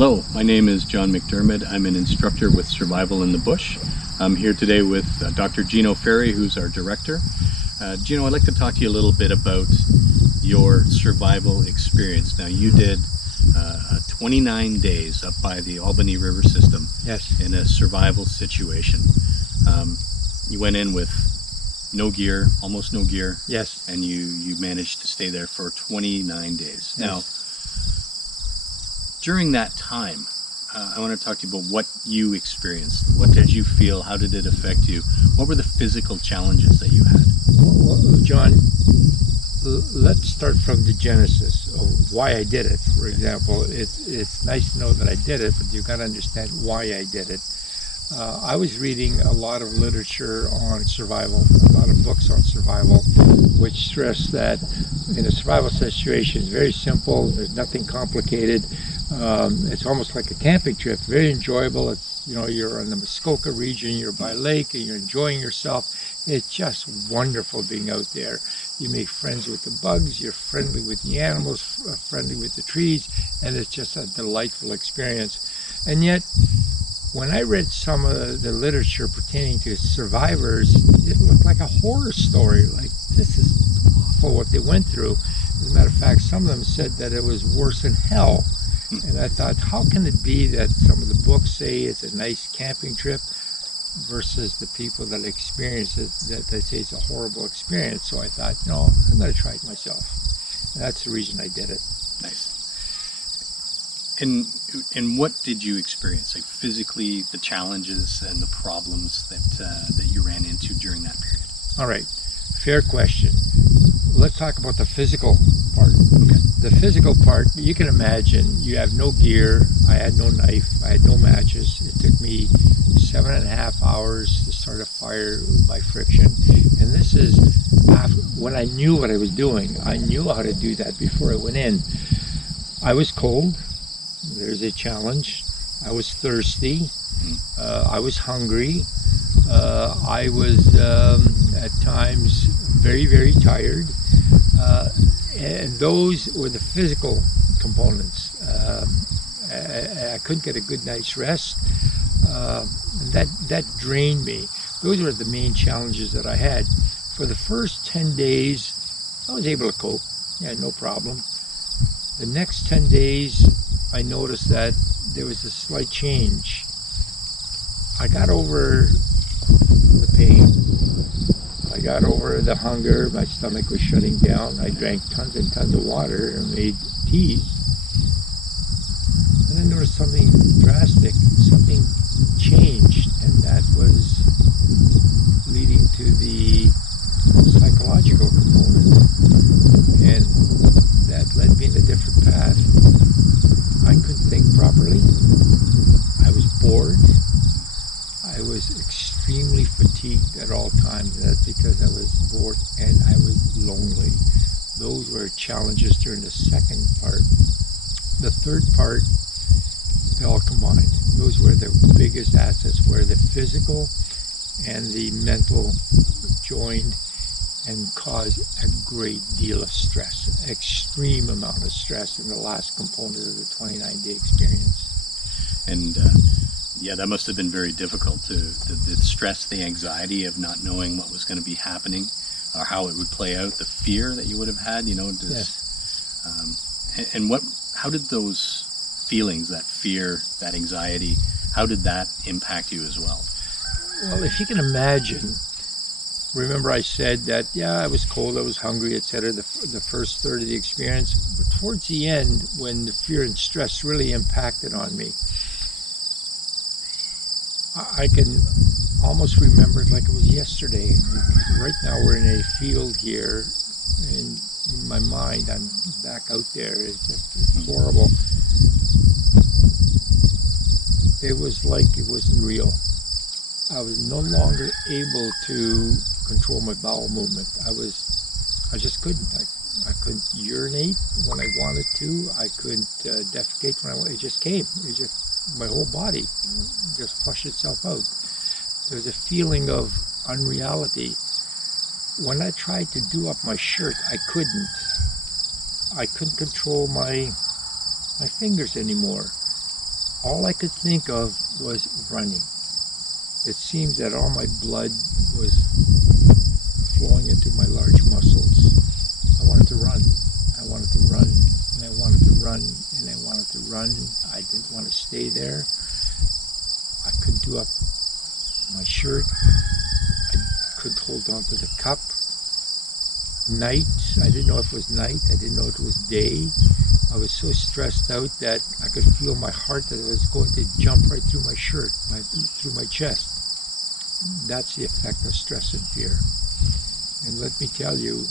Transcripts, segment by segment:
Hello, my name is John MacDiarmid. I'm an instructor with Survival in the Bush. I'm here today with Dr. Gino Ferri, who's our director. Gino, I'd like to talk to you a little bit about your survival experience. Now, you did 29 days up by the Albany River system. Yes. In a survival situation. You went in with no gear, almost no gear. Yes. And you managed to stay there for 29 days. Yes. Now, during that time, I want to talk to you about what you experienced. What did you feel? How did it affect you? What were the physical challenges that you had? Well, John, let's start from the genesis of why I did it. For example, it's nice to know that I did it, but you've got to understand why I did it. I was reading a lot of literature on survival, a lot of books on survival, which stress that in a survival situation, it's very simple, there's nothing complicated. It's almost like a camping trip, very enjoyable. It's, you're in the Muskoka region, you're by a lake, and you're enjoying yourself. It's just wonderful being out there. You make friends with the bugs, you're friendly with the animals, friendly with the trees, and it's just a delightful experience. And yet, when I read some of the literature pertaining to survivors, it looked like a horror story. Like, this is awful what they went through. As a matter of fact, some of them said that it was worse than hell. And I thought, how can it be that some of the books say it's a nice camping trip versus the people that experience it, that they say it's a horrible experience? So I thought, I'm going to try it myself. And that's the reason I did it. Nice. And what did you experience, like physically, the challenges and the problems that you ran into during that period? All right, fair question. Let's talk about the physical part. Okay. The physical part, you can imagine, you have no gear, I had no knife, I had no matches. It took me 7.5 hours to start a fire by friction. And this is when I knew what I was doing. I knew how to do that before I went in. I was cold. There's a challenge. I was thirsty. I was hungry. I was at times very, very tired. And those were the physical components. I couldn't get a good night's rest. That drained me. Those were the main challenges that I had. For the first 10 days, I was able to cope. Yeah, no problem. The next 10 days, I noticed that there was a slight change. I got over the pain. I got over the hunger. My stomach was shutting down. I drank tons and tons of water and made teas. And then there was something drastic. Something changed, and that was leading to the psychological component. And that led me in a different path. I couldn't think properly. I was bored. I was extremely fatigued at all times, and that's because I was bored and I was lonely. Those were challenges during the second part. The third part, they all combined. Those were the biggest assets, where the physical and the mental joined and caused a great deal of stress, extreme amount of stress in the last component of the 29-day experience. And yeah, that must have been very difficult, the stress, the anxiety of not knowing what was going to be happening or how it would play out, the fear that you would have had, Yes. And how did those feelings, that fear, that anxiety, how did that impact you as well? Well, if you can imagine, remember I said that, I was cold, I was hungry, etc., the first third of the experience. But towards the end, when the fear and stress really impacted on me, I can almost remember it like it was yesterday. Right now we're in a field here, and in my mind, I'm back out there. It's horrible. It was like it wasn't real. I was no longer able to control my bowel movement. I just couldn't. I couldn't urinate when I wanted to. I couldn't defecate when I wanted. It just came. My whole body just flushed itself out. There's a feeling of unreality. When I tried to do up my shirt, I couldn't control my fingers anymore. all I could think of was running. It seemed that all my blood was flowing into my large muscles. I wanted to run. I wanted to run, and I wanted to run, and I wanted to run. I didn't want to stay there. I couldn't do up my shirt. I couldn't hold on to the cup. Night, I didn't know if it was night. I didn't know if it was day. I was so stressed out that I could feel my heart that it was going to jump right through my shirt, through my chest. That's the effect of stress and fear. And let me tell you,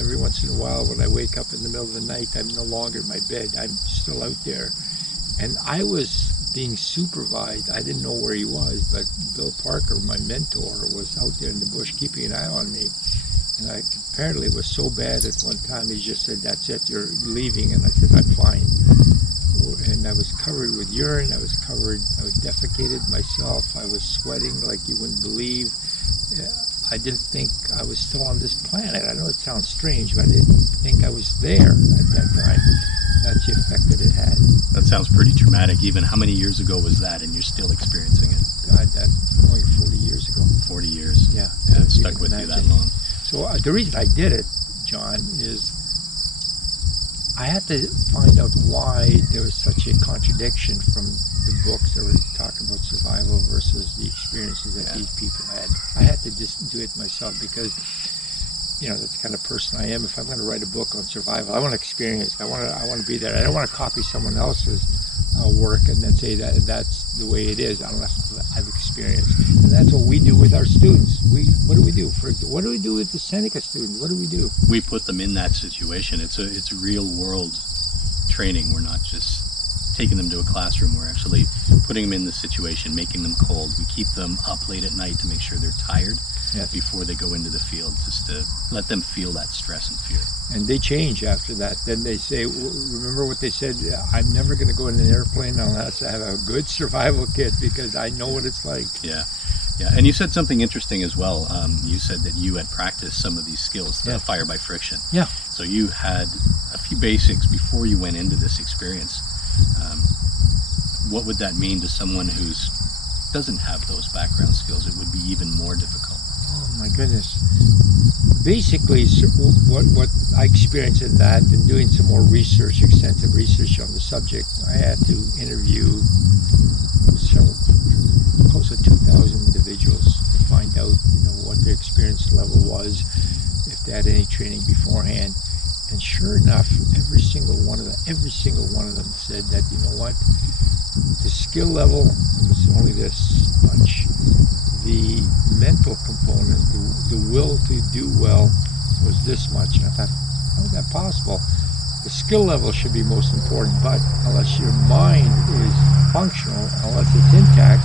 every once in a while when I wake up in the middle of the night, I'm no longer in my bed. I'm still out there. And I was being supervised. I didn't know where he was, but Bill Parker, my mentor, was out there in the bush keeping an eye on me. And I apparently it was so bad at one time, he just said, "That's it, you're leaving." And I said, "I'm fine." And I was covered with urine. I was defecated myself. I was sweating like you wouldn't believe. I didn't think I was still on this planet. I know it sounds strange, but I didn't think I was there at that time. That's the effect that it had. That sounds pretty traumatic. Even how many years ago was that, and you're still experiencing it? God, that's only 40 years ago. 40 years. Yeah. Yeah, it stuck with you that long. So the reason I did it, John, is I had to find out why there was such a contradiction from the books that were talking about survival versus the experiences that these people had. I had to just do it myself because, you know, that's the kind of person I am. If I'm going to write a book on survival, I want to experience it. I want to be there. I don't want to copy someone else's work and then say that that's the way it is unless I've experienced. And that's what we do with our students. What do we do? What do we do with the Seneca students? What do we do? We put them in that situation. It's a real world training. We're not just taking them to a classroom. We're actually putting them in the situation, making them cold. We keep them up late at night to make sure they're tired before they go into the field, just to let them feel that stress and fear. And they change after that. Then they say, remember what they said, "I'm never going to go in an airplane unless I have a good survival kit because I know what it's like." Yeah. Yeah, and you said something interesting as well. You said that you had practiced some of these skills, the fire by friction. Yeah. So you had a few basics before you went into this experience. What would that mean to someone who doesn't have those background skills? It would be even more difficult. Oh my goodness. Basically, what I experienced in that, and doing some more research, extensive research on the subject, I had to interview close to 2,000 individuals to find out, what their experience level was, if they had any training beforehand. And sure enough, every single one of them said that, you know what, the skill level was only this much. The mental component, the will to do well was this much. And I thought, how is that possible? The skill level should be most important, but unless your mind is functional, unless it's intact,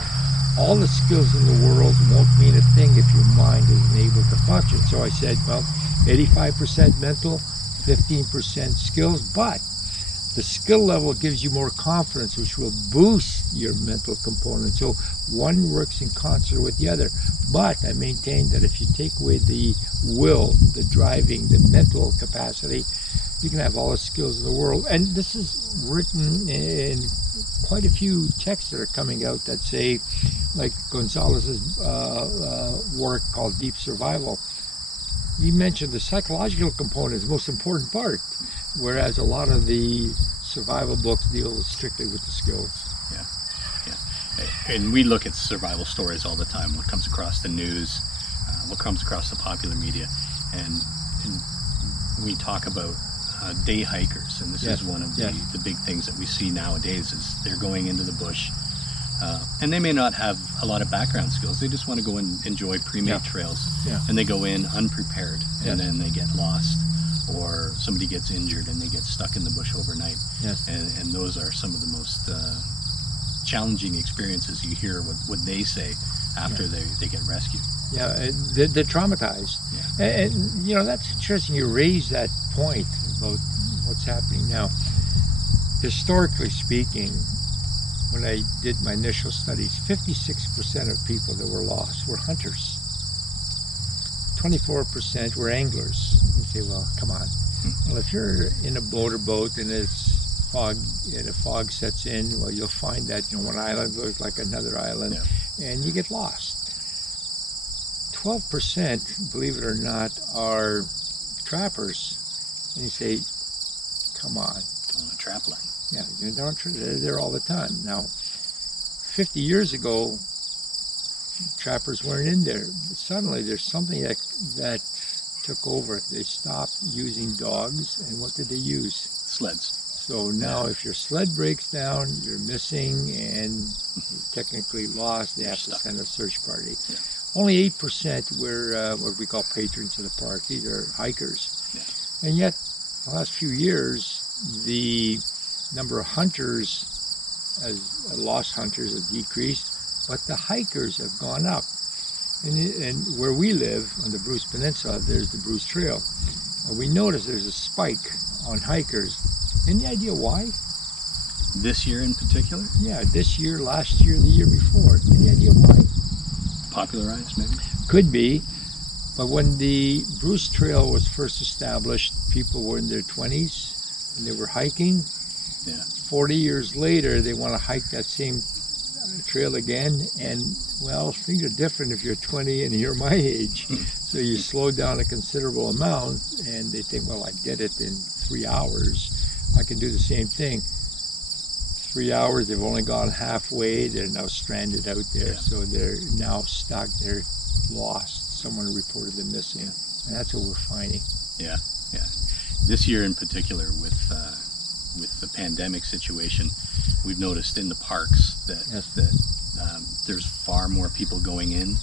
all the skills in the world won't mean a thing if your mind isn't able to function. So I said, well, 85% mental, 15% skills, but the skill level gives you more confidence, which will boost your mental component. So one works in concert with the other. But I maintain that if you take away the will, the driving, the mental capacity, you can have all the skills in the world. And this is written in quite a few texts that are coming out that say, like Gonzalez's work called Deep Survival. He mentioned the psychological component is the most important part, whereas a lot of the survival books deal strictly with the skills. Yeah. And we look at survival stories all the time, what comes across the news, what comes across the popular media, and we talk about day hikers, and this is one of the big things that we see nowadays is they're going into the bush, and they may not have a lot of background skills. They just want to go and enjoy pre-made trails, and they go in unprepared, and then they get lost, or somebody gets injured and they get stuck in the bush overnight. And those are some of the most challenging experiences. You hear what they say after they get rescued. They're traumatized. And that's interesting you raise that point about what's happening now. Historically speaking, when I did my initial studies, 56% of people that were lost were hunters. 24% were anglers. You say, well, come on. Well, if you're in a motorboat and it's fog sets in, well, you'll find that one island looks like another island, and you get lost. 12%, believe it or not, are trappers. And you say, come on. On a trap line. Yeah, they're there all the time. Now, 50 years ago, trappers weren't in there. But suddenly there's something that took over. They stopped using dogs, and what did they use? Sleds. So now if your sled breaks down, you're missing and you're technically lost. They have to send a search party. Yeah. Only 8% were what we call patrons of the park. These are hikers. Yeah. And yet, the last few years, the number of hunters, lost hunters, has decreased, but the hikers have gone up. And where we live, on the Bruce Peninsula, there's the Bruce Trail. And we notice there's a spike on hikers. Any idea why? This year in particular? Yeah, this year, last year, the year before. Any idea why? Popularized, maybe? Could be. But when the Bruce Trail was first established, people were in their 20s and they were hiking. Yeah. 40 years later, they want to hike that same trail again. And, well, things are different if you're 20 and you're my age. So you slow down a considerable amount and they think, well, I did it in 3 hours. I can do the same thing. 3 hours, they've only gone halfway. They're now stranded out there. Yeah. So they're now stuck. They're lost. Someone reported them missing. Yeah. And that's what we're finding. Yeah, yeah. This year in particular, with the pandemic situation, we've noticed in the parks that there's far more people going into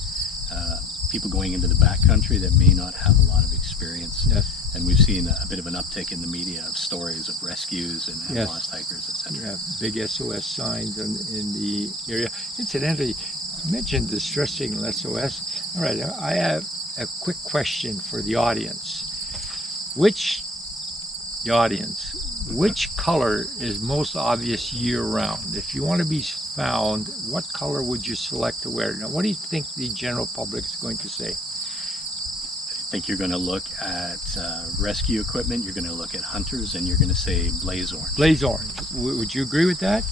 the backcountry that may not have a lot of experience. Yes. And we've seen a bit of an uptick in the media of stories of rescues and lost hikers, etc. Yeah, big SOS signs in the area. Incidentally, you mentioned distress signal SOS. All right, I have a quick question for the audience. Which color is most obvious year-round? If you want to be found, what color would you select to wear? Now, what do you think the general public is going to say? I think you're going to look at rescue equipment, you're going to look at hunters, and you're going to say blaze orange. Blaze orange. Would you agree with that?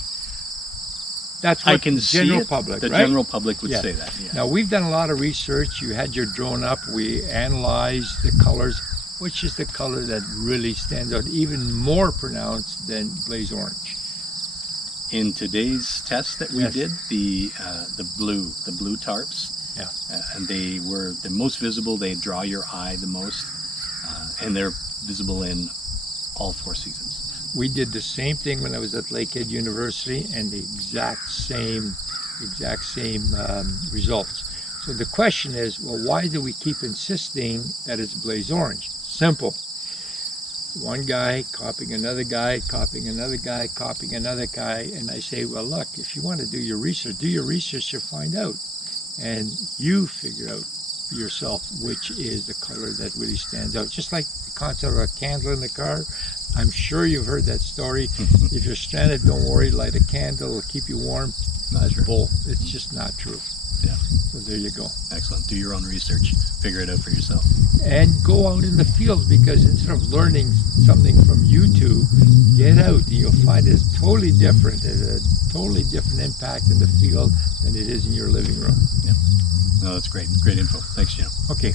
That's what I can the general see it. public, the right? general public would say that. Yeah. Now, we've done a lot of research. You had your drone up. We analyzed the colors. Which is the color that really stands out, even more pronounced than blaze orange? In today's test that we did, the blue tarps, and they were the most visible. They draw your eye the most, and they're visible in all 4 seasons. We did the same thing when I was at Lakehead University, and the exact same results. So the question is, well, why do we keep insisting that it's blaze orange? Simple. One guy copying another guy, copying another guy, copying another guy, and I say, well, look, if you want to do your research, you'll find out. And you figure out yourself which is the color that really stands out. Just like the concept of a candle in the car. I'm sure you've heard that story. If you're stranded, don't worry, light a candle, it'll keep you warm. Not true. Bull. It's just not true. Yeah. So there you go. Excellent. Do your own research. Figure it out for yourself. And go out in the field, because instead of learning something from YouTube, get out and you'll find it's totally different. It's a totally different impact in the field than it is in your living room. Yeah. No, that's great. Great info. Thanks, Gino. Okay.